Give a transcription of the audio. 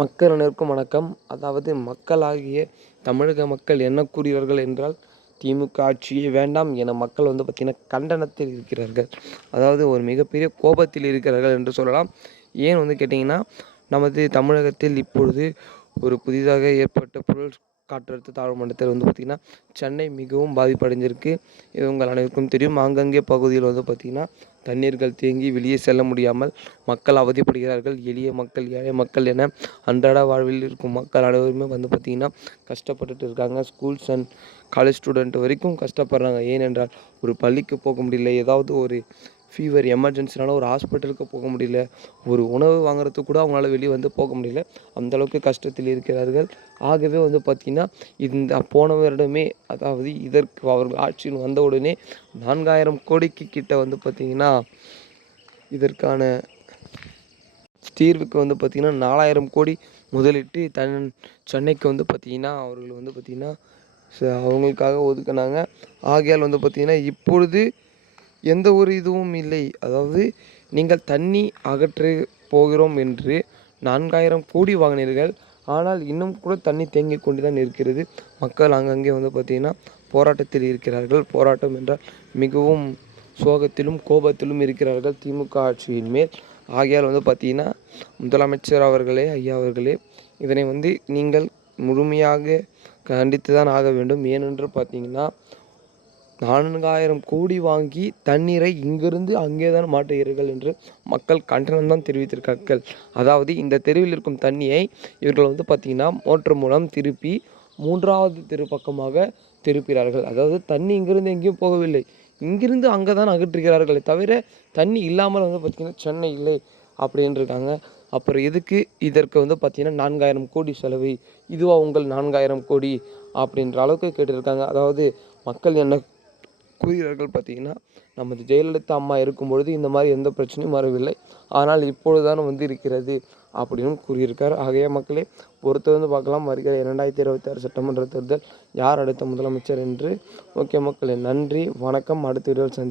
மக்கள் அனைவருக்கும் வணக்கம். அதாவது மக்களாகிய தமிழக மக்கள் என்ன கூறுகிறார்கள் என்றால் திமுக ஆட்சியே வேண்டாம் என மக்கள் வந்து பார்த்திங்கன்னா கண்டனத்தில் இருக்கிறார்கள். அதாவது ஒரு மிகப்பெரிய கோபத்தில் இருக்கிறார்கள் என்று சொல்லலாம். ஏன் வந்து கேட்டிங்கன்னா நமது தமிழகத்தில் இப்பொழுது ஒரு புதிதாக ஏற்பட்ட பொருள் காற்றழுத்த தாழ்வு மண்டலத்தில் வந்து பார்த்திங்கன்னா சென்னை மிகவும் பாதிப்படைஞ்சிருக்கு. இது உங்கள் அனைவருக்கும் தெரியும் ஆங்கங்கே பகுதியில் வந்து பார்த்திங்கன்னா தண்ணீர்கள் தேங்கி வெளியே செல்ல முடியாமல் மக்கள் அவதிப்படுகிறார்கள். எளிய மக்கள் ஏழை மக்கள் என அன்றாட வாழ்வில் இருக்கும் மக்கள் அனைவருமே வந்து பார்த்திங்கன்னா கஷ்டப்பட்டுட்டு இருக்காங்க. ஸ்கூல்ஸ் அண்ட் காலேஜ் ஸ்டூடெண்ட் வரைக்கும் கஷ்டப்படுறாங்க. ஏனென்றால் ஒரு பள்ளிக்கு போக முடியல. ஏதாவது ஒரு ஃபீவர் எமர்ஜென்சினால ஒரு ஹாஸ்பிட்டலுக்கு போக முடியல. ஒரு உணவு வாங்குறதுக்கு கூட அவங்களால வெளியே வந்து போக முடியல. அந்த அளவுக்கு கஷ்டத்தில் இருக்கிறார்கள். ஆகவே வந்து பார்த்திங்கன்னா இந்த போன வருடமே அதாவது இதற்கு அவர்கள் ஆட்சியில் உடனே நான்காயிரம் கோடிக்கு கிட்ட வந்து பார்த்திங்கன்னா இதற்கான தீர்வுக்கு வந்து பார்த்திங்கன்னா நாலாயிரம் கோடி முதலிட்டு தன் சென்னைக்கு வந்து பார்த்திங்கன்னா அவர்கள் வந்து பார்த்திங்கன்னா அவங்களுக்காக ஒதுக்குனாங்க. ஆகையால் வந்து பார்த்திங்கன்னா இப்பொழுது எந்த ஒரு இதுவும் இல்லை. அதாவது நீங்கள் தண்ணி அகற்று போகிறோம் என்று நான்காயிரம் கோடி வாங்கினீர்கள். ஆனால் இன்னும் கூட தண்ணி தேங்கி கொண்டு தான் இருக்கிறது. மக்கள் அங்கங்கே வந்து பார்த்திங்கன்னா போராட்டத்தில் இருக்கிறார்கள். போராட்டம் என்றால் மிகவும் சோகத்திலும் கோபத்திலும் இருக்கிறார்கள். திமுக ஆட்சியின் மேல். ஆகையால் வந்து பார்த்திங்கன்னா முதலமைச்சர் அவர்களே ஐயா அவர்களே இதனை வந்து நீங்கள் முழுமையாக கண்டித்து தான் ஆக வேண்டும். ஏனென்று பார்த்தீங்கன்னா நான்காயிரம் கோடி வாங்கி தண்ணீரை இங்கிருந்து அங்கே தான் மாற்றுகிறீர்கள் என்று மக்கள் கண்டனம் தான் தெரிவித்திருக்கார்கள் அதாவது இந்த தெருவில் இருக்கும் தண்ணியை இவர்கள் வந்து பார்த்திங்கன்னா மோட்டர் மூலம் திருப்பி மூன்றாவது தெரு பக்கமாக திருப்பினார்கள் அதாவது தண்ணி இங்கிருந்து எங்கேயும் போகவில்லை. இங்கிருந்து அங்கே தான் அகற்றுகிறார்களே தவிர தண்ணி இல்லாமல் வந்து பார்த்திங்கன்னா சென்னை இல்லை அப்படின்னு இருக்காங்க அப்புறம் எதுக்கு இதற்கு வந்து பார்த்திங்கன்னா நான்காயிரம் கோடி செலவு? இதுவா உங்கள் நான்காயிரம் கோடி? அப்படின்ற அளவுக்கு கேட்டிருக்காங்க. அதாவது மக்கள் என்ன கூறுகிறார்கள் பார்த்தீங்கன்னா நமது ஜெயலலிதா அம்மா இருக்கும் பொழுது இந்த மாதிரி எந்த பிரச்சனையும் வரவில்லை. ஆனால் இப்பொழுதுதான் வந்து இருக்கிறது அப்படின்னு கூறியிருக்கார். ஆகைய மக்களே பொறுத்து வந்து பார்க்கலாம். வருகிற இரண்டாயிரத்தி இருபத்தி ஆறு சட்டமன்ற தேர்தல் யார் அடுத்த முதலமைச்சர் என்று. ஓகே மக்களே நன்றி. வணக்கம். அடுத்த வீடியோவில் சந்தி